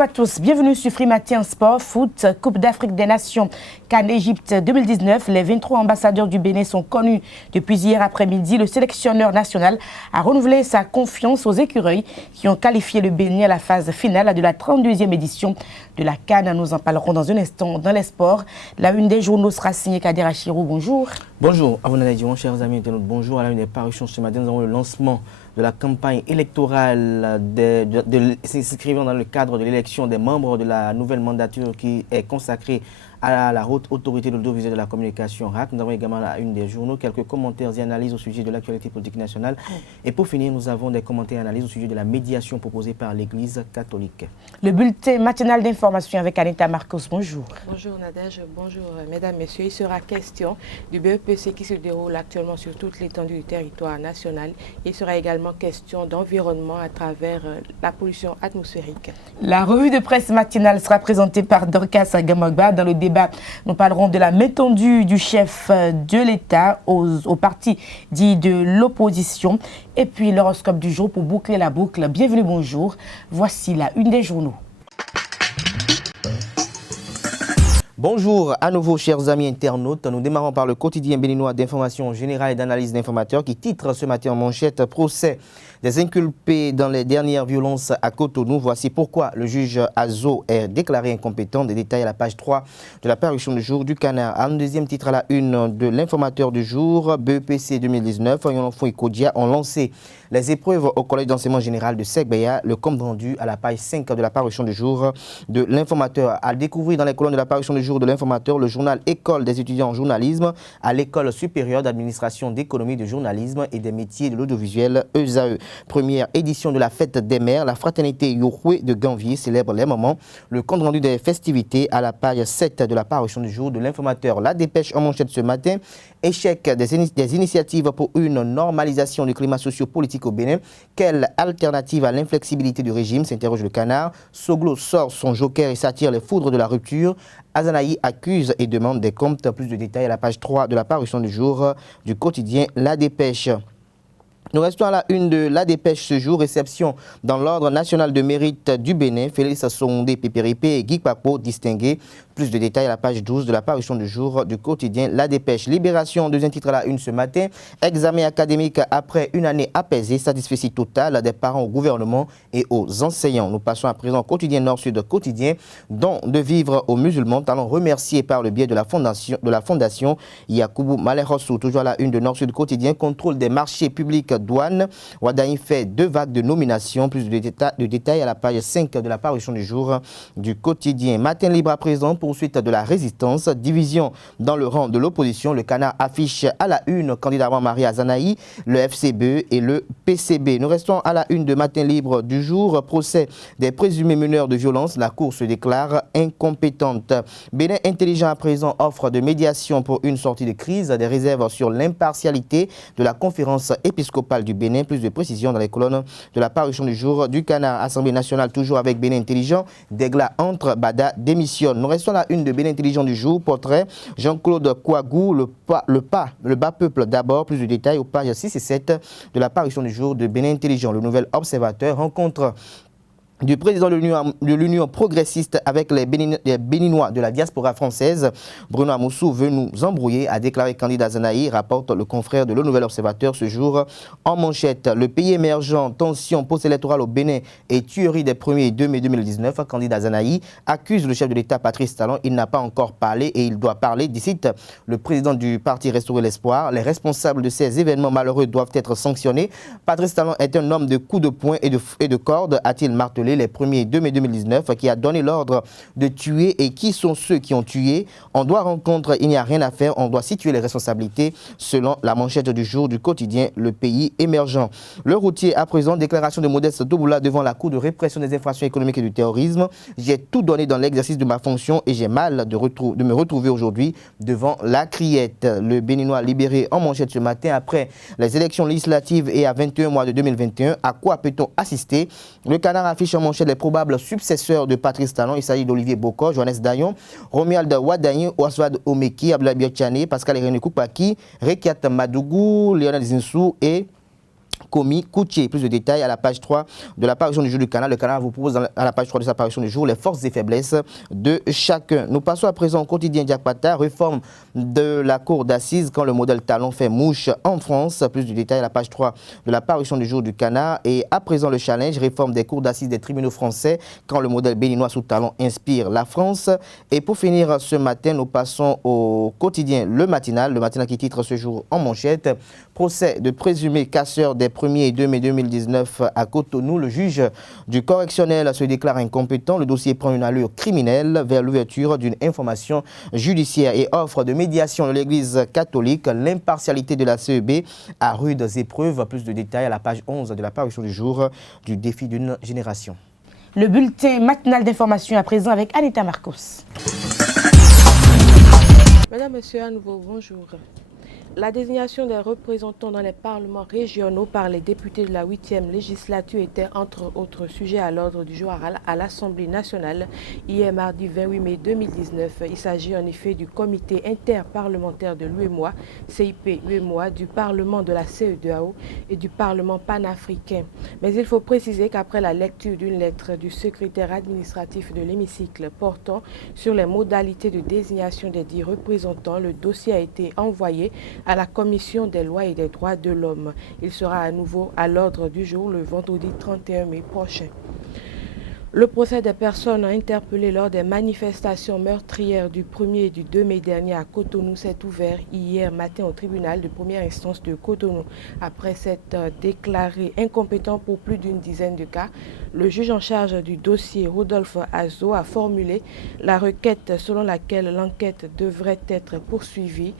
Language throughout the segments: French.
Bonjour à tous, bienvenue sur Free Matin Sport, Foot, Coupe d'Afrique des Nations, CAN Égypte 2019. Les 23 ambassadeurs du Bénin sont connus depuis hier après-midi. Le sélectionneur national a renouvelé sa confiance aux écureuils qui ont qualifié le Bénin à la phase finale de la 32e édition de la CAN. Nous en parlerons dans un instant dans les sports. La une des journaux sera signée Kader Achirou. Bonjour. Bonjour, à vous Nadine, chers amis internautes. Bonjour, à la une des parutions ce matin, nous avons le lancement de la campagne électorale s'inscrivant dans le cadre de l'élection des membres de la nouvelle mandature qui est consacrée à la haute autorité de l'audiovisuel de la communication RAC. Nous avons également la une des journaux, quelques commentaires et analyses au sujet de l'actualité politique nationale. Et pour finir, nous avons des commentaires et analyses au sujet de la médiation proposée par l'Église catholique. Le bulletin matinal d'information avec Anita Marcos. Bonjour. Bonjour Nadège, bonjour mesdames, messieurs. Il sera question du BEPC qui se déroule actuellement sur toute l'étendue du territoire national. Il sera également question d'environnement à travers la pollution atmosphérique. La revue de presse matinale sera présentée par Dorcas Gamagba. Dans le débat, nous parlerons de la main tendue du chef de l'État au parti dit de l'opposition. Et puis l'horoscope du jour pour boucler la boucle. Bienvenue, bonjour. Voici la une des journaux. Bonjour à nouveau chers amis internautes, nous démarrons par le quotidien béninois d'information générale et d'analyse d'informateurs qui titre ce matin en manchette procès des inculpés dans les dernières violences à Cotonou. Voici pourquoi le juge Azo est déclaré incompétent. Des détails à la page 3 de la parution du jour du Canard. Un deuxième titre à la une de l'informateur du jour, BEPC 2019, Yonfou et Kodia ont lancé les épreuves au collège d'enseignement général de Segbeya. Le compte rendu à la page 5 de la parution du jour de l'informateur. À découvrir dans les colonnes de la parution du jour de l'informateur, le journal École des étudiants en journalisme à l'École supérieure d'administration d'économie de journalisme et des métiers de l'audiovisuel ESAE. Première édition de la fête des mères, la fraternité Yohoué de Ganvier célèbre les moments. Le compte rendu des festivités à la page 7 de la parution du jour de l'informateur. La dépêche en manchette ce matin, échec des initiatives pour une normalisation du climat socio-politique au Bénin. Quelle alternative à l'inflexibilité du régime, s'interroge le Canard. Soglo sort son joker et s'attire les foudres de la rupture. Azanaï accuse et demande des comptes. Plus de détails à la page 3 de la parution du jour du quotidien La Dépêche. Nous restons à la une de La Dépêche ce jour. Réception dans l'Ordre national de mérite du Bénin. Félix Sondé Pépéripé et Guy Papo distingués. Plus de détails à la page 12 de la parution du jour du quotidien La Dépêche. Libération, deuxième titre à la une ce matin. Examen académique après une année apaisée. Satisfecit total des parents au gouvernement et aux enseignants. Nous passons à présent au quotidien Nord-Sud quotidien. Don de vivre aux musulmans. Talent remercié par le biais de la fondation Yacoubou Malherossou. Toujours à la une de Nord-Sud quotidien. Contrôle des marchés publics douane. Wadaï fait 2 vagues de nominations. Plus de détails à la page 5 de la parution du jour du quotidien. Matin libre à présent, poursuite de la résistance. Division dans le rang de l'opposition. Le Canard affiche à la une candidat Marie Azanaï, le FCBE et le PCB. Nous restons à la une de Matin libre du jour. Procès des présumés meneurs de violence. La Cour se déclare incompétente. Bénin intelligent à présent offre de médiation pour une sortie de crise. Des réserves sur l'impartialité de la conférence épiscopale du Bénin. Plus de précisions dans les colonnes de la parution du jour du Canard. Assemblée nationale toujours avec Bénin intelligent. Dégla entre, Bada démissionne. Nous restons à la une de Bénin intelligent du jour. Portrait Jean-Claude Kouagou, le bas peuple d'abord. Plus de détails aux pages 6 et 7 de la parution du jour de Bénin intelligent. Le nouvel observateur rencontre du président de l'Union progressiste avec les Béninois de la diaspora française. Bruno Amoussou veut nous embrouiller, a déclaré candidat Zanaï, rapporte le confrère de Le Nouvel Observateur ce jour en manchette. Le pays émergent, tension post-électorale au Bénin et tuerie des 1er et 2 mai 2019. Candidat Zanaï accuse le chef de l'État Patrice Talon. Il n'a pas encore parlé et il doit parler, dicite le président du parti Restaurer l'Espoir. Les responsables de ces événements malheureux doivent être sanctionnés. Patrice Talon est un homme de coups de poing et de corde, a-t-il martelé les 1er et 2 mai 2019, qui a donné l'ordre de tuer et qui sont ceux qui ont tué. On doit rencontrer, il n'y a rien à faire, on doit situer les responsabilités selon la manchette du jour du quotidien Le Pays émergent. Le routier à présent, déclaration de Modeste Douboula devant la Cour de répression des infractions économiques et du terrorisme. J'ai tout donné dans l'exercice de ma fonction et j'ai mal de me retrouver aujourd'hui devant la criette. Le Béninois libéré en manchette ce matin après les élections législatives et à 21 mois de 2021. À quoi peut-on assister? Le Canard affiche en manchette les probables successeurs de Patrice Talon. Il s'agit d'Olivier Bocco, Johannes Dayon, Romuald Wadayin, Oswald Omeki, Abdoulaye Biotchane, Pascal Irene Koupaki, Rekiat Madougou, Lionel Zinsou et commis Koutié. Plus de détails à la page 3 de la parution du jour du Canard. Le Canard vous propose à la page 3 de sa parution du jour les forces et faiblesses de chacun. Nous passons à présent au quotidien Diakpata, réforme de la cour d'assises quand le modèle talon fait mouche en France. Plus de détails à la page 3 de la parution du jour du Canard. Et à présent le challenge, réforme des cours d'assises des tribunaux français quand le modèle béninois sous talon inspire la France. Et pour finir ce matin, nous passons au quotidien Le Matinal qui titre ce jour en manchette. Procès de présumés casseurs des 1er et 2 mai 2019 à Cotonou. Le juge du correctionnel se déclare incompétent. Le dossier prend une allure criminelle vers l'ouverture d'une information judiciaire et offre de médiation de l'Église catholique. L'impartialité de la CEB à rudes épreuves. Plus de détails à la page 11 de la parution du jour du défi d'une génération. Le bulletin matinal d'information à présent avec Anita Marcos. Mesdames, Messieurs, à nouveau, bonjour. La désignation des représentants dans les parlements régionaux par les députés de la 8e législature était entre autres sujets à l'ordre du jour à l'Assemblée nationale hier mardi 28 mai 2019. Il s'agit en effet du comité interparlementaire de l'UEMOA, CIP-UEMOA, du Parlement de la CEDEAO et du Parlement panafricain. Mais il faut préciser qu'après la lecture d'une lettre du secrétaire administratif de l'hémicycle portant sur les modalités de désignation des 10 représentants, le dossier a été envoyé à la Commission des lois et des droits de l'homme. Il sera à nouveau à l'ordre du jour le vendredi 31 mai prochain. Le procès des personnes interpellées lors des manifestations meurtrières du 1er et du 2 mai dernier à Cotonou s'est ouvert hier matin au tribunal de première instance de Cotonou. Après s'être déclaré incompétent pour plus d'une dizaine de cas, le juge en charge du dossier, Rodolphe Azo, a formulé la requête selon laquelle l'enquête devrait être poursuivie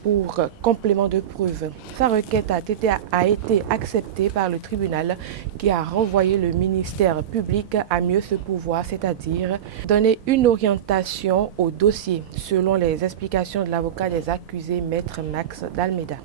pour complément de preuve. Sa requête a été acceptée par le tribunal qui a renvoyé le ministère public à mieux se pourvoir, c'est-à-dire donner une orientation au dossier, selon les explications de l'avocat des accusés, Maître Max Dalmeda.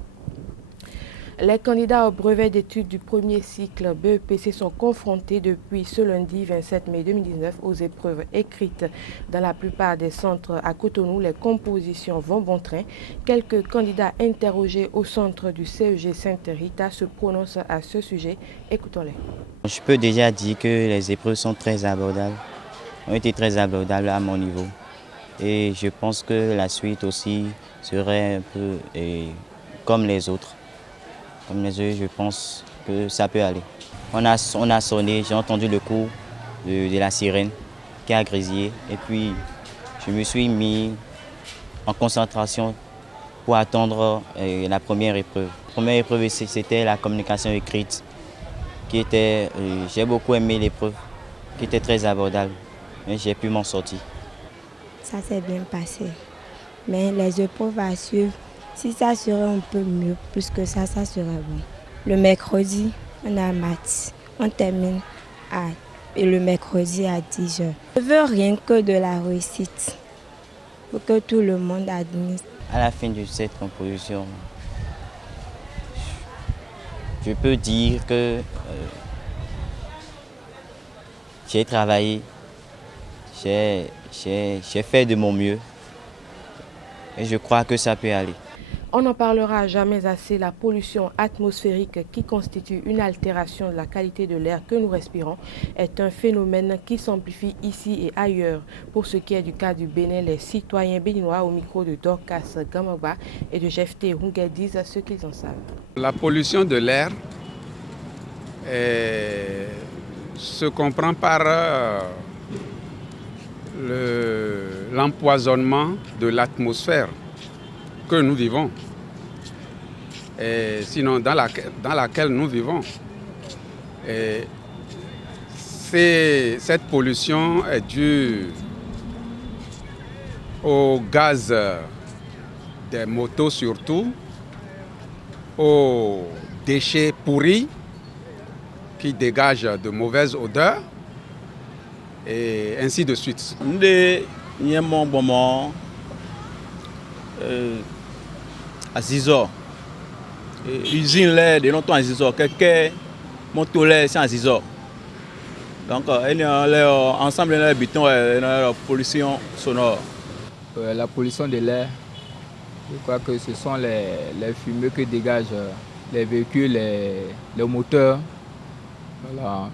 Les candidats au brevet d'études du premier cycle BEPC sont confrontés depuis ce lundi 27 mai 2019 aux épreuves écrites. Dans la plupart des centres à Cotonou, les compositions vont bon train. Quelques candidats interrogés au centre du CEG Sainte-Rita se prononcent à ce sujet. Écoutons-les. Je peux déjà dire que les épreuves sont très abordables, ont été très abordables à mon niveau. Et je pense que la suite aussi serait un peu comme les autres. Comme les autres, je pense que ça peut aller. On a sonné, j'ai entendu le coup de la sirène qui a grésillé. Et puis, je me suis mis en concentration pour attendre la première épreuve. La première épreuve, c'était la communication écrite. J'ai beaucoup aimé l'épreuve, qui était très abordable. Mais j'ai pu m'en sortir. Ça s'est bien passé. Mais les épreuves à suivre, si ça serait un peu mieux, plus que ça serait bon. Le mercredi, on a maths. On termine et le mercredi à 10h. Je veux rien que de la réussite, pour que tout le monde admire. À la fin de cette composition, je peux dire que j'ai travaillé, j'ai fait de mon mieux et je crois que ça peut aller. On n'en parlera jamais assez. La pollution atmosphérique qui constitue une altération de la qualité de l'air que nous respirons est un phénomène qui s'amplifie ici et ailleurs. Pour ce qui est du cas du Bénin, les citoyens béninois au micro de Dorcas Gamagba et de Jefté Runguet disent ce qu'ils en savent. La pollution de l'air se comprend par l'empoisonnement de l'atmosphère que nous vivons. Et sinon, dans laquelle nous vivons. Cette pollution est due au gaz des motos surtout, aux déchets pourris qui dégagent de mauvaises odeurs et ainsi de suite. À 6 heures. Usine l'air de longtemps à 6 heures. Quelqu'un monte l'air à 6 heures. Donc, ensemble, nous habitons la pollution sonore. La pollution de l'air, je crois que ce sont les fumées que dégagent les véhicules, les moteurs, voilà,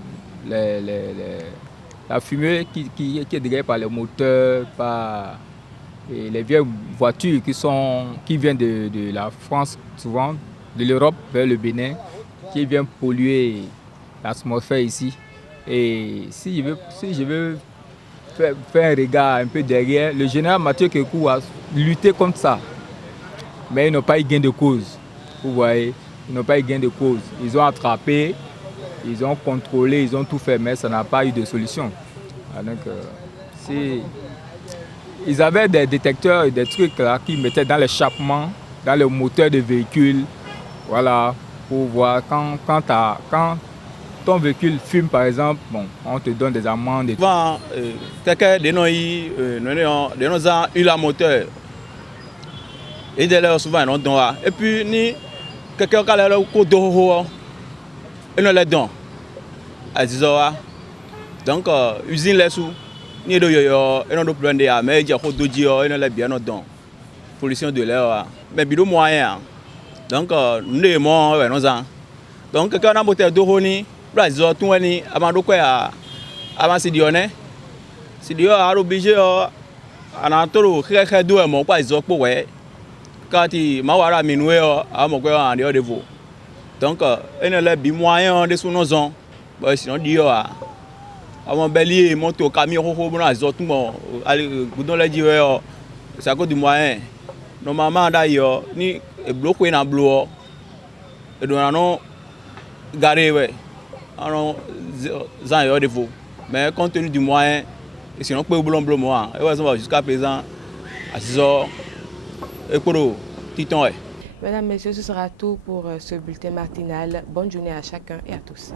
la fumée qui est dégagée par les moteurs, par les vieilles voitures qui viennent de la France, souvent de l'Europe vers le Bénin, qui viennent polluer l'atmosphère ici. Et si je veux faire un regard un peu derrière, le général Mathieu Kékou a lutté contre ça. Mais ils n'ont pas eu gain de cause. Vous voyez, ils n'ont pas eu gain de cause. Ils ont attrapé, ils ont contrôlé, ils ont tout fait, mais ça n'a pas eu de solution. Donc, ils avaient des détecteurs et des trucs là qu'ils mettaient dans l'échappement, dans le moteur de véhicule, voilà, pour voir quand ton véhicule fume par exemple, bon, on te donne des amendes. Souvent, quelqu'un de nous a eu la moteur. Et d'ailleurs, souvent, ils ont donné. Et puis, ni quelqu'un qui a le coup d'eau, ils ont les dons. Donc, usine les sous. Ni de yo, ils ont des problèmes de mais ils ont des dons, ils ont les biens dedans. Pollution de l'air. Mais bidon moyen. Donc, nous sommes nous avons. Donc, quelqu'un a moteur d'eau, ni, ils ont tout ni, avant de quoi, avant c'est dionné. C'est dio a obligé à n'entendre que d'eau, mon pas ils ont pour ouais. Quand il m'a voilà minoué à mon coin en dehors de vous. Donc, il y a des moyens de sous nos ans. Sinon, Dieu a mon bélier, monte au camion, ils ont tout le monde. Allez, vous donnez les dieux, c'est à cause du moyen. Normalement, d'ailleurs, ni bloqué dans le bloc. Et nous allons garder, ouais. Alors, de vous. Mais compte tenu du moyen, sinon, on peut oublier le mois. Et jusqu'à présent, à 6 heures. Mesdames, Messieurs, ce sera tout pour ce bulletin matinal. Bonne journée à chacun et à tous.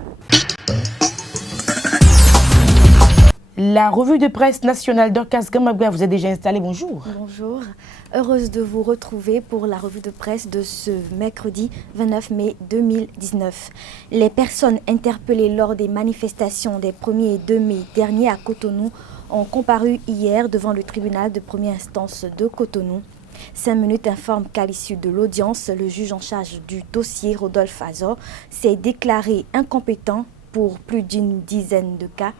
La revue de presse nationale Dorcas Gamabouya vous est déjà installée. Bonjour. Bonjour. Heureuse de vous retrouver pour la revue de presse de ce mercredi 29 mai 2019. Les personnes interpellées lors des manifestations des 1er et 2 mai dernier à Cotonou ont comparu hier devant le tribunal de première instance de Cotonou. 5 minutes informe qu'à l'issue de l'audience, le juge en charge du dossier, Rodolphe Azor, s'est déclaré incompétent pour plus d'une dizaine de cas.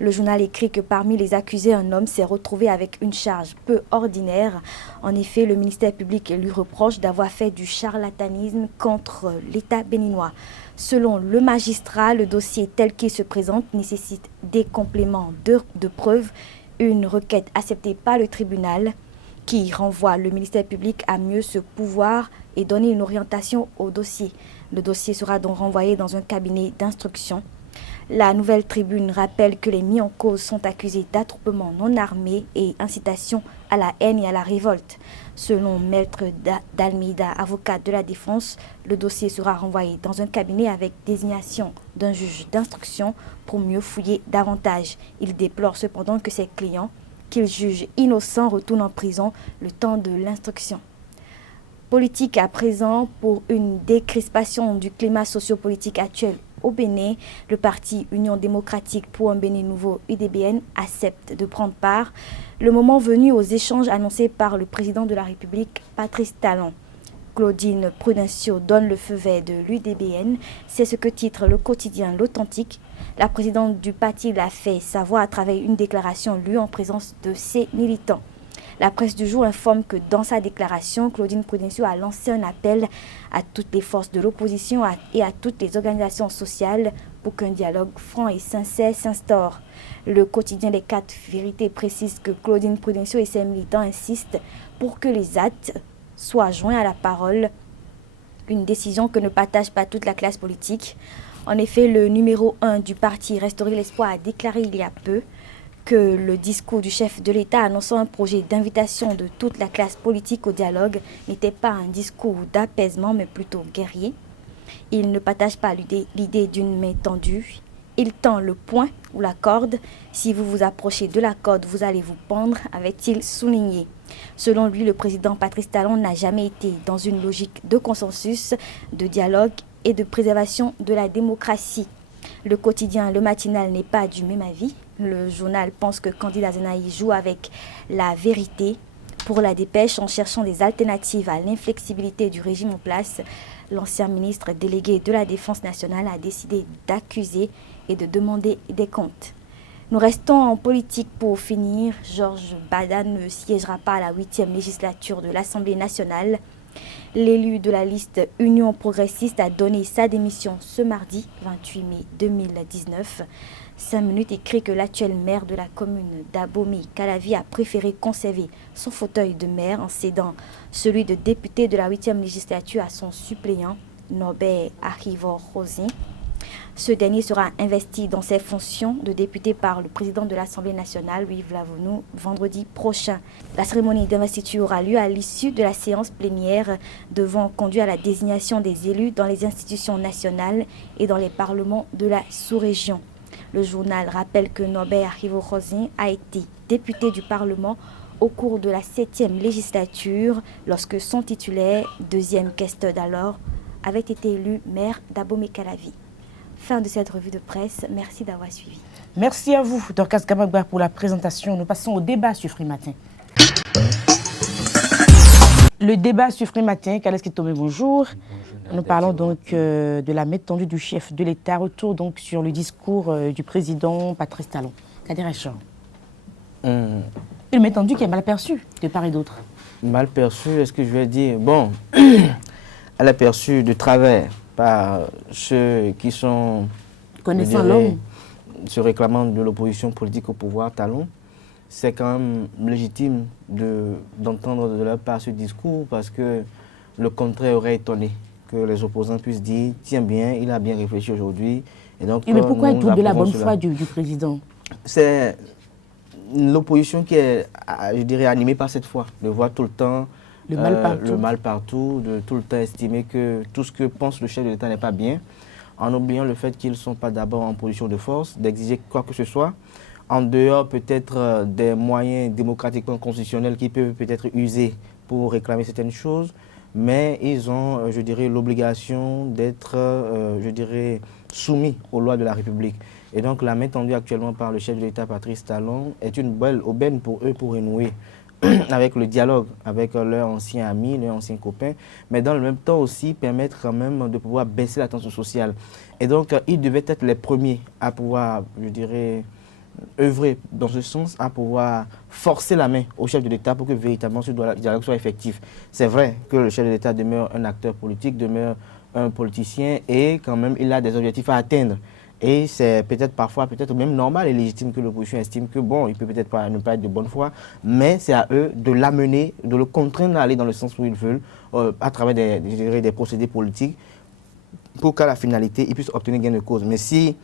Le journal écrit que parmi les accusés, un homme s'est retrouvé avec une charge peu ordinaire. En effet, le ministère public lui reproche d'avoir fait du charlatanisme contre l'État béninois. Selon le magistrat, le dossier tel qu'il se présente nécessite des compléments de preuves, une requête acceptée par le tribunal qui renvoie le ministère public à mieux se pouvoir et donner une orientation au dossier. Le dossier sera donc renvoyé dans un cabinet d'instruction. La Nouvelle Tribune rappelle que les mis en cause sont accusés d'attroupement non armé et incitation à la haine et à la révolte. Selon Maître Dalmeida, avocat de la défense, le dossier sera renvoyé dans un cabinet avec désignation d'un juge d'instruction pour mieux fouiller davantage. Il déplore cependant que ses clients, qu'il juge innocent, retourne en prison le temps de l'instruction. Politique à présent, pour une décrispation du climat sociopolitique actuel au Bénin, le parti Union démocratique pour un Bénin nouveau, UDBN, accepte de prendre part, le moment venu, aux échanges annoncés par le président de la République, Patrice Talon. Claudine Prudencio donne le feu vert de l'UDBN, c'est ce que titre le quotidien L'Authentique. La présidente du parti l'a fait savoir à travers une déclaration lue en présence de ses militants. La presse du jour informe que dans sa déclaration, Claudine Prudencio a lancé un appel à toutes les forces de l'opposition et à toutes les organisations sociales pour qu'un dialogue franc et sincère s'instaure. Le quotidien des 4 vérités précise que Claudine Prudencio et ses militants insistent pour que les actes soient joints à la parole, une décision que ne partage pas toute la classe politique. En effet, le numéro 1 du parti Restaurer l'espoir a déclaré il y a peu que le discours du chef de l'État annonçant un projet d'invitation de toute la classe politique au dialogue n'était pas un discours d'apaisement mais plutôt guerrier. Il ne partage pas l'idée d'une main tendue. Il tend le poing ou la corde. Si vous vous approchez de la corde, vous allez vous pendre, avait-il souligné. Selon lui, le président Patrice Talon n'a jamais été dans une logique de consensus, de dialogue et de préservation de la démocratie. Le quotidien Le Matinal n'est pas du même avis. Le journal pense que Candide Azenaï joue avec la vérité. Pour la dépêche, en cherchant des alternatives à l'inflexibilité du régime en place, l'ancien ministre délégué de la Défense nationale a décidé d'accuser et de demander des comptes. Nous restons en politique pour finir. Georges Bada ne siégera pas à la 8e législature de l'Assemblée nationale. L'élu de la liste Union progressiste a donné sa démission ce mardi 28 mai 2019. 5 minutes écrit que l'actuel maire de la commune d'Abomey-Calavi a préféré conserver son fauteuil de maire en cédant celui de député de la 8e législature à son suppléant, Norbert Arrivor-Rosin. Ce dernier sera investi dans ses fonctions de député par le président de l'Assemblée nationale, Yves Lavonu, vendredi prochain. La cérémonie d'investiture aura lieu à l'issue de la séance plénière devant conduire à la désignation des élus dans les institutions nationales et dans les parlements de la sous-région. Le journal rappelle que Norbert Arrivor-Rosin a été député du Parlement au cours de la 7e législature lorsque son titulaire, deuxième questeur d'alors, avait été élu maire d'Abomey-Calavi. Fin de cette revue de presse. Merci d'avoir suivi. Merci à vous, Dorcas Gabagba, pour la présentation. Nous passons au débat sur Free Matin. Le débat sur Free Matin, Kales Kitome, bonjour. Nous parlons donc de la main tendue du chef de l'État. Retour donc sur le discours du président Patrice Talon. Kader Echor. Une main tendue qui est mal perçue de part et d'autre. Mal perçue, est-ce que je vais dire? Bon, elle est perçue de travers par ceux qui sont, connaissant l'homme, se réclamant de l'opposition politique au pouvoir Talon. C'est quand même légitime d'entendre de leur part ce discours parce que le contraire aurait étonné que les opposants puissent dire « Tiens bien, il a bien réfléchi aujourd'hui. » Mais pourquoi il doute de la bonne foi du président? C'est l'opposition qui est, je dirais, animée par cette foi, de voir tout le temps le mal partout, de tout le temps estimer que tout ce que pense le chef de l'État n'est pas bien, en oubliant le fait qu'ils ne sont pas d'abord en position de force, d'exiger quoi que ce soit, en dehors peut-être des moyens démocratiquement constitutionnels qui peuvent peut-être user pour réclamer certaines choses, mais ils ont, je dirais, l'obligation d'être, je dirais, soumis aux lois de la République. Et donc la main tendue actuellement par le chef de l'État, Patrice Talon, est une belle aubaine pour eux pour renouer avec le dialogue avec leurs anciens amis, leurs anciens copains, mais dans le même temps aussi permettre quand même de pouvoir baisser la tension sociale. Et donc ils devaient être les premiers à pouvoir, je dirais, œuvrer dans ce sens, à pouvoir forcer la main au chef de l'État pour que véritablement ce dialogue soit effectif. C'est vrai que le chef de l'État demeure un acteur politique, demeure un politicien et quand même il a des objectifs à atteindre. Et c'est peut-être parfois, peut-être même normal et légitime que l'opposition estime que bon, il peut peut-être pas, ne pas être de bonne foi, mais c'est à eux de l'amener, de le contraindre à aller dans le sens où ils veulent, à travers des procédés politiques, pour qu'à la finalité, ils puissent obtenir gain de cause. Mais si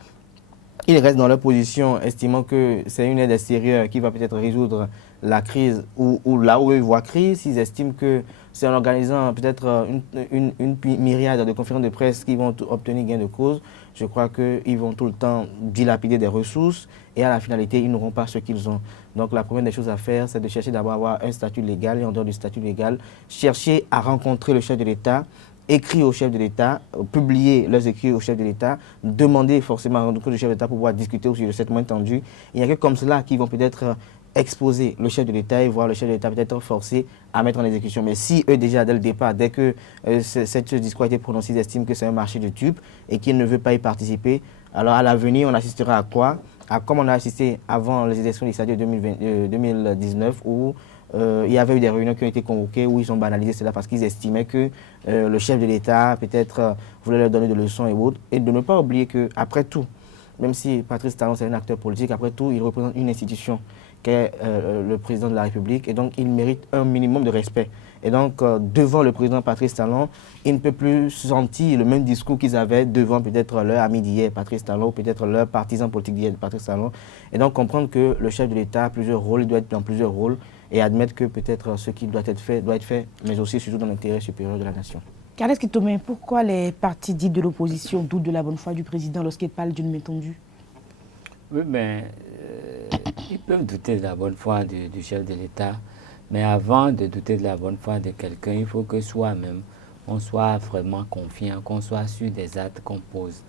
ils restent dans leur position, estimant que c'est une aide extérieure qui va peut-être résoudre la crise ou là où ils voient crise, s'ils estiment que c'est en organisant peut-être une myriade de conférences de presse qu'ils vont obtenir gain de cause, je crois qu'ils vont tout le temps dilapider des ressources et à la finalité, ils n'auront pas ce qu'ils ont. Donc la première des choses à faire, c'est de chercher d'abord à avoir un statut légal et en dehors du statut légal, chercher à rencontrer le chef de l'État, écrire au chef de l'État, publier leurs écrits au chef de l'État, demander forcément à rencontrer le chef de l'État pour pouvoir discuter aussi de cette main tendue. Il n'y a que comme cela qu'ils vont peut-être exposer le chef de l'État et voir le chef de l'État peut-être forcé à mettre en exécution. Mais si eux déjà dès le départ, dès que ce discours a été prononcé, ils estiment que c'est un marché de dupes et qu'ils ne veulent pas y participer, alors à l'avenir on assistera à quoi? À comme on a assisté avant les élections législatives 2019 où il y avait eu des réunions qui ont été convoquées où ils ont banalisé cela parce qu'ils estimaient que le chef de l'État peut-être voulait leur donner des leçons et autres. Et de ne pas oublier qu'après tout, même si Patrice Talon c'est un acteur politique, après tout il représente une institution qu'est le président de la République et donc il mérite un minimum de respect. Et donc devant le président Patrice Talon, il ne peut plus sentir le même discours qu'ils avaient devant peut-être leur ami d'hier, Patrice Talon, peut-être leur partisan politique d'hier, Patrice Talon. Et donc comprendre que le chef de l'État a plusieurs rôles, il doit être dans plusieurs rôles et admettre que peut-être ce qui doit être fait, mais aussi surtout dans l'intérêt supérieur de la nation. Carles Kitome, pourquoi les partis dits de l'opposition doutent de la bonne foi du président lorsqu'il parle d'une main tendue? Oui, mais ils peuvent douter de la bonne foi du chef de l'État, mais avant de douter de la bonne foi de quelqu'un, il faut que soi-même, on soit vraiment confiant, qu'on soit sûr des actes qu'on pose.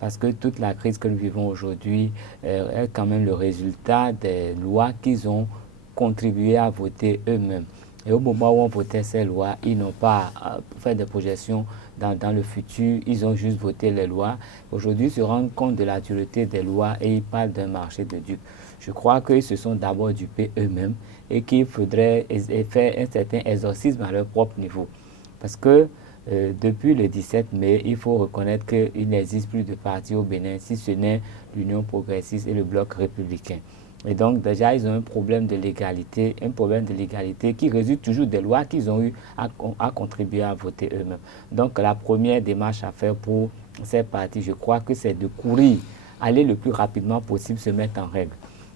Parce que toute la crise que nous vivons aujourd'hui est quand même le résultat des lois qu'ils ont contribué à voter eux-mêmes. Et au moment où on votait ces lois, ils n'ont pas fait des projections dans le futur, ils ont juste voté les lois. Aujourd'hui, ils se rendent compte de la dureté des lois et ils parlent d'un marché de dupes. Je crois qu'ils se sont d'abord dupés eux-mêmes et qu'il faudrait faire un certain exorcisme à leur propre niveau. Parce que depuis le 17 mai, il faut reconnaître qu'il n'existe plus de parti au Bénin, si ce n'est l'Union progressiste et le Bloc républicain. Et donc déjà, ils ont un problème de légalité qui résulte toujours des lois qu'ils ont eu à contribuer à voter eux-mêmes. Donc la première démarche à faire pour ces partis, je crois que c'est de courir, aller le plus rapidement possible, se mettre en règle.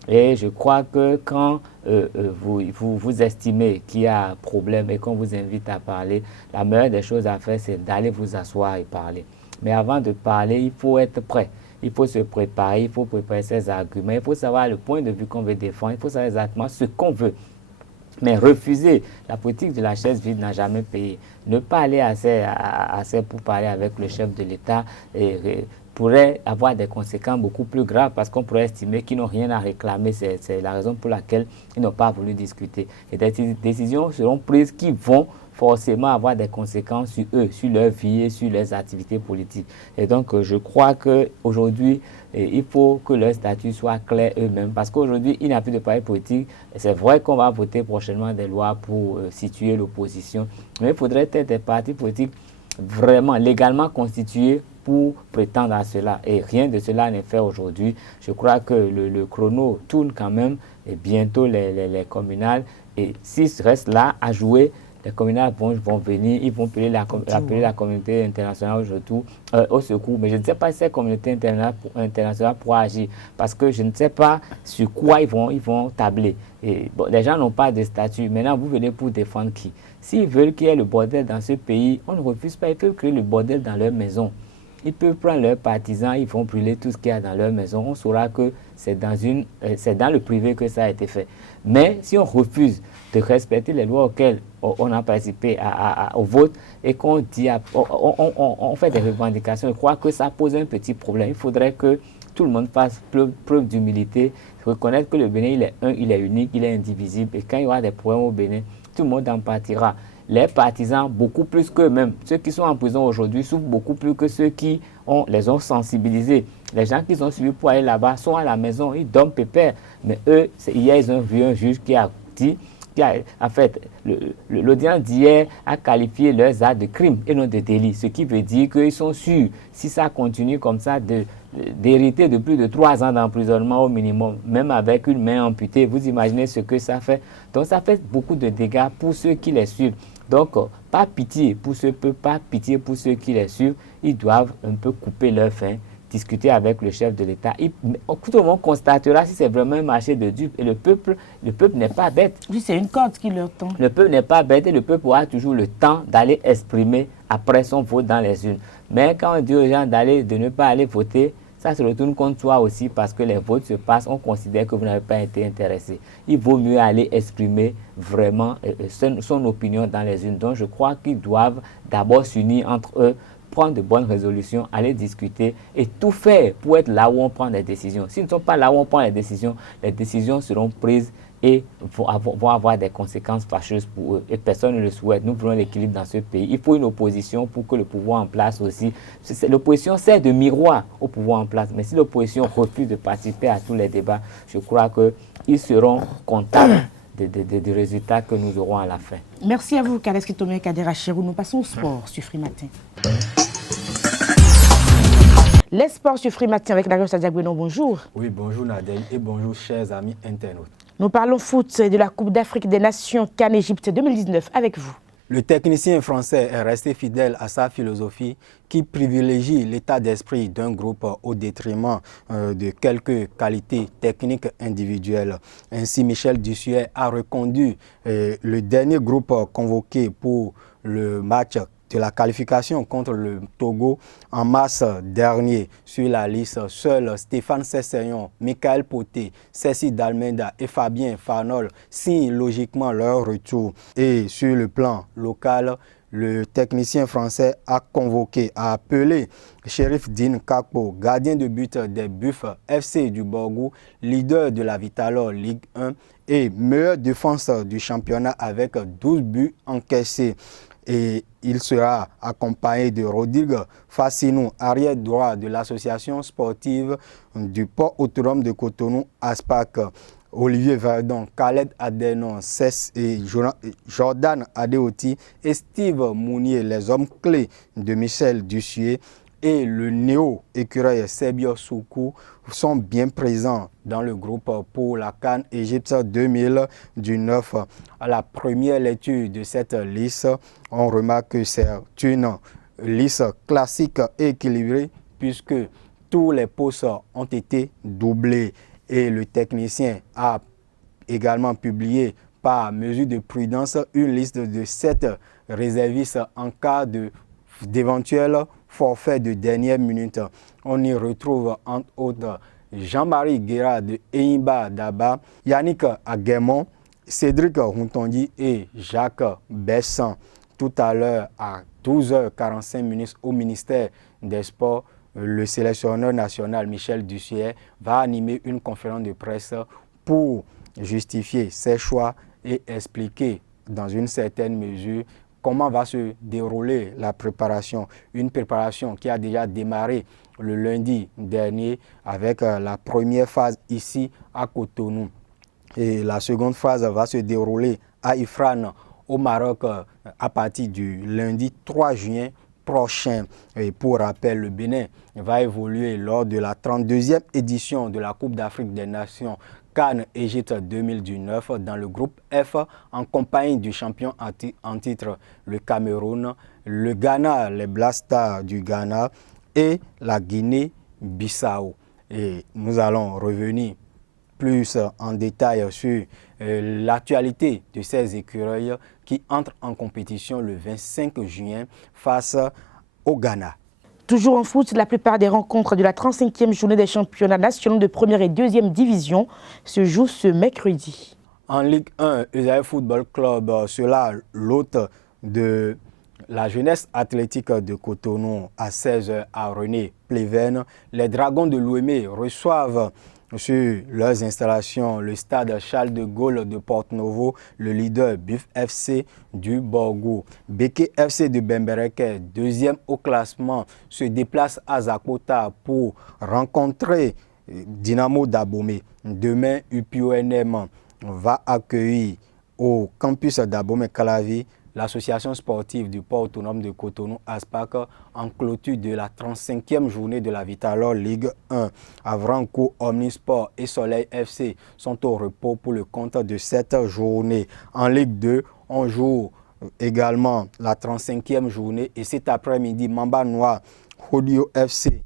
Et je crois que quand vous estimez qu'il y a un problème et qu'on vous invite à parler, la meilleure des choses à faire, c'est d'aller vous asseoir et parler. Mais avant de parler, il faut être prêt. Il faut se préparer, il faut préparer ses arguments, il faut savoir le point de vue qu'on veut défendre, il faut savoir exactement ce qu'on veut. Mais refuser, la politique de la chaise vide n'a jamais payé. Ne pas aller assez pour parler avec le chef de l'État pourrait avoir des conséquences beaucoup plus graves parce qu'on pourrait estimer qu'ils n'ont rien à réclamer. C'est la raison pour laquelle ils n'ont pas voulu discuter. Et des décisions seront prises qui vont forcément avoir des conséquences sur eux, sur leur vie et sur leurs activités politiques. Et donc, je crois qu'aujourd'hui, il faut que leur statut soit clair eux-mêmes parce qu'aujourd'hui, il n'y a plus de parti politique. C'est vrai qu'on va voter prochainement des lois pour situer l'opposition, mais il faudrait être des partis politiques vraiment légalement constitués pour prétendre à cela. Et rien de cela n'est fait aujourd'hui. Je crois que le chrono tourne quand même et bientôt les communales. Et s'ils restent là à jouer, les communales vont venir, ils vont appeler la communauté internationale au secours. Mais je ne sais pas si cette communauté internationale pourra agir parce que je ne sais pas sur quoi ils vont tabler. Et, bon, les gens n'ont pas de statut. Maintenant, vous venez pour défendre qui? S'ils veulent qu'il y ait le bordel dans ce pays, on ne refuse pas. Ils peuvent créer le bordel dans leur maison. Ils peuvent prendre leurs partisans, ils vont brûler tout ce qu'il y a dans leur maison. On saura que c'est dans le privé que ça a été fait. Mais si on refuse de respecter les lois auxquelles on a participé au vote et qu'on dit, on fait des revendications, je crois que ça pose un petit problème. Il faudrait que tout le monde fasse preuve d'humilité, reconnaître que le Bénin, il est un, il est unique, il est indivisible. Et quand il y aura des problèmes au Bénin, tout le monde en partira. Les partisans, beaucoup plus qu'eux-mêmes. Ceux qui sont en prison aujourd'hui souffrent beaucoup plus que ceux qui les ont sensibilisés. Les gens qui ont suivi pour aller là-bas sont à la maison, ils dorment pépère. Mais eux, hier, ils ont vu un juge qui a dit, en fait, l'audience d'hier a qualifié leurs actes de crime et non de délit. Ce qui veut dire qu'ils sont sûrs, si ça continue comme ça, d'hériter de plus de 3 ans d'emprisonnement au minimum, même avec une main amputée. Vous imaginez ce que ça fait. Donc ça fait beaucoup de dégâts pour ceux qui les suivent. Donc, pas pitié pour ce peuple, pas pitié pour ceux qui les suivent. Ils doivent un peu couper leur faim, discuter avec le chef de l'État. Tout le monde constatera si c'est vraiment un marché de dupes. Et le peuple n'est pas bête. Oui, c'est une corde qui leur tend. Le peuple n'est pas bête et le peuple aura toujours le temps d'aller exprimer après son vote dans les urnes. Mais quand on dit aux gens de ne pas aller voter, ça se retourne contre soi aussi parce que les votes se passent, on considère que vous n'avez pas été intéressé. Il vaut mieux aller exprimer vraiment son opinion dans les urnes. Donc je crois qu'ils doivent d'abord s'unir entre eux, prendre de bonnes résolutions, aller discuter et tout faire pour être là où on prend les décisions. S'ils ne sont pas là où on prend les décisions seront prises et vont avoir des conséquences fâcheuses pour eux. Et personne ne le souhaite. Nous voulons l'équilibre dans ce pays. Il faut une opposition pour que le pouvoir en place aussi. L'opposition sert de miroir au pouvoir en place. Mais si l'opposition refuse de participer à tous les débats, je crois qu'ils seront comptables des résultats que nous aurons à la fin. Merci à vous, Kaleski Tomé Kadera Chirou. Nous passons au sport sur Free Matin. Les sports sur Free Matin avec Darius Adiagbeno, bonjour. Oui, bonjour Nadège et bonjour chers amis internautes. Nous parlons foot de la Coupe d'Afrique des Nations CAN Égypte 2019 avec vous. Le technicien français est resté fidèle à sa philosophie qui privilégie l'état d'esprit d'un groupe au détriment de quelques qualités techniques individuelles. Ainsi, Michel Dussuet a reconduit le dernier groupe convoqué pour le match de la qualification contre le Togo en mars dernier. Sur la liste, seuls Stéphane Sessignon, Michael Poté, Cécile Dalmeida et Fabien Farnol signent logiquement leur retour. Et sur le plan local, le technicien français a appelé Cherif Dine Kakpo, gardien de but des Buffs FC du Borgou, leader de la Vitalor Ligue 1 et meilleure défense du championnat avec 12 buts encaissés. Et il sera accompagné de Rodrigue Fassinou, arrière droit de l'association sportive du port autonome de Cotonou, ASPAC. Olivier Verdon, Khaled Adenon, et Jordan Adeoti et Steve Mounier, les hommes clés de Michel Dussuet et le néo-écureuil Sebio Soukou sont bien présents dans le groupe pour la CAN Égypte 2019. À la première lecture de cette liste, on remarque que c'est une liste classique et équilibrée puisque tous les postes ont été doublés et le technicien a également publié par mesure de prudence une liste de 7 réservistes en cas d'éventuels forfaits de dernière minute. On y retrouve entre autres Jean-Marie Guérard de Eimba Daba, Yannick Aguemon, Cédric Routondi et Jacques Bessan. Tout à l'heure à 12h45 au ministère des Sports, le sélectionneur national Michel Dussuet va animer une conférence de presse pour justifier ses choix et expliquer dans une certaine mesure comment va se dérouler la préparation. Une préparation qui a déjà démarré le lundi dernier avec la première phase ici à Cotonou. Et la seconde phase va se dérouler à Ifrane au Maroc à partir du lundi 3 juin prochain. Et pour rappel, le Bénin va évoluer lors de la 32e édition de la Coupe d'Afrique des Nations CAN Égypte 2019 dans le groupe F en compagnie du champion en titre, le Cameroun, le Ghana, les Black Stars du Ghana et la Guinée-Bissau. Et nous allons revenir plus en détail sur l'actualité de ces écureuils qui entrent en compétition le 25 juin face au Ghana. Toujours en foot, la plupart des rencontres de la 35e journée des championnats nationaux de première et deuxième division se jouent ce mercredi. En Ligue 1, Esaïe Football Club sera l'hôte de la jeunesse athlétique de Cotonou à 16h à René Pleven. Les Dragons de Louémé reçoivent sur leurs installations le stade Charles de Gaulle de Porto-Novo, le leader Buff FC du Borgou. Beke FC de Bembereke, deuxième au classement, se déplace à Zakota pour rencontrer Dynamo d'Abomey. Demain, UPONM va accueillir au campus d'Abomey-Calavi l'association sportive du port autonome de Cotonou, ASPAC, en clôture de la 35e journée de la Vitalor Ligue 1. Avranco, Omnisport et Soleil FC sont au repos pour le compte de cette journée. En Ligue 2, on joue également la 35e journée et cet après-midi, Mamba Noir, Hodio FC,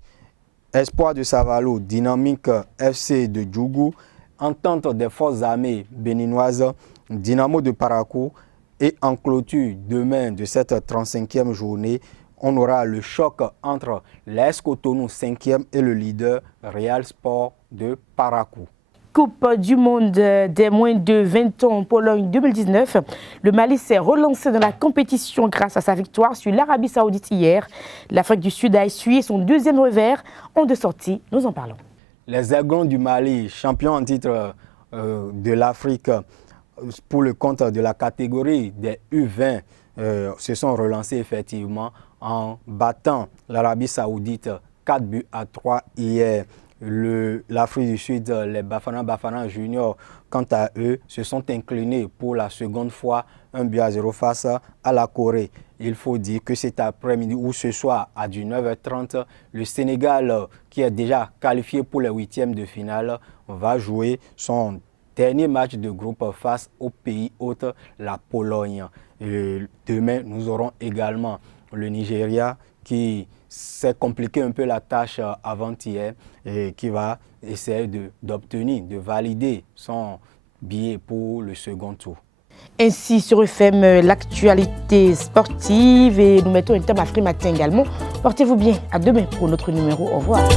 Espoir de Savalo, Dynamique FC de Djougou, Entente des forces armées béninoises, Dynamo de Parakou. Et en clôture demain de cette 35e journée, on aura le choc entre l'AS Cotonou 5e et le leader Real Sport de Parakou. Coupe du monde des moins de 20 ans en Pologne 2019. Le Mali s'est relancé dans la compétition grâce à sa victoire sur l'Arabie Saoudite hier. L'Afrique du Sud a essuyé son deuxième revers en 2 sorties. Nous en parlons. Les Aiglons du Mali, champions en titre de l'Afrique, pour le compte de la catégorie des U20, se sont relancés effectivement en battant l'Arabie Saoudite 4-3 hier. L'Afrique du Sud, les Bafana Juniors, quant à eux, se sont inclinés pour la seconde fois 1-0 face à la Corée. Il faut dire que cet après-midi ou ce soir à 19h30, le Sénégal, qui est déjà qualifié pour les 8e de finale, va jouer son dernier match de groupe face au pays hôte, la Pologne. Et demain, nous aurons également le Nigeria qui s'est compliqué un peu la tâche avant-hier et qui va essayer d'obtenir, de valider son billet pour le second tour. Ainsi se referme l'actualité sportive et nous mettons un terme à Afrimatin également. Portez-vous bien, à demain pour notre numéro. Au revoir.